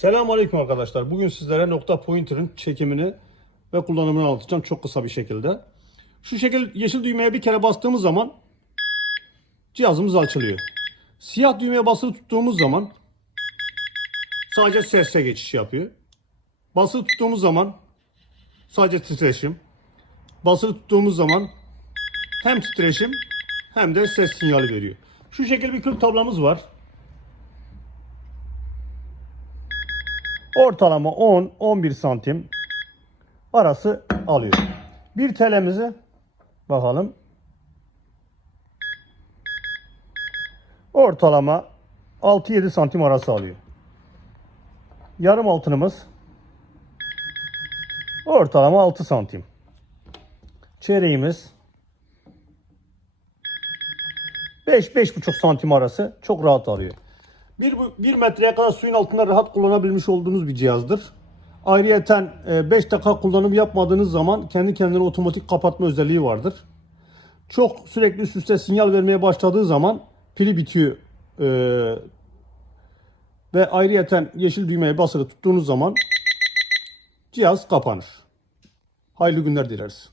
Selamünaleyküm arkadaşlar. Bugün sizlere nokta pointer'ın çekimini ve kullanımını anlatacağım çok kısa bir şekilde. Şu şekil yeşil düğmeye bir kere bastığımız zaman cihazımız açılıyor. Siyah düğmeye basılı tuttuğumuz zaman sadece sese geçiş yapıyor. Basılı tuttuğumuz zaman sadece titreşim. Basılı tuttuğumuz zaman hem titreşim hem de ses sinyali veriyor. Şu şekil bir kırk tablamız var. Ortalama 10-11 santim arası alıyor. Bir telemizi bakalım. Ortalama 6-7 santim arası alıyor. Yarım altınımız ortalama 6 santim. Çeyreğimiz 5-5,5 santim arası çok rahat alıyor. 1, 1 metreye kadar suyun altında rahat kullanabilmiş olduğunuz bir cihazdır. Ayrıyeten 5 dakika kullanım yapmadığınız zaman kendi kendine otomatik kapatma özelliği vardır. Çok sürekli üst üste sinyal vermeye başladığı zaman pili bitiyor. Ee, ve ayrıyeten yeşil düğmeye basılı tuttuğunuz zaman cihaz kapanır. Hayırlı günler dileriz.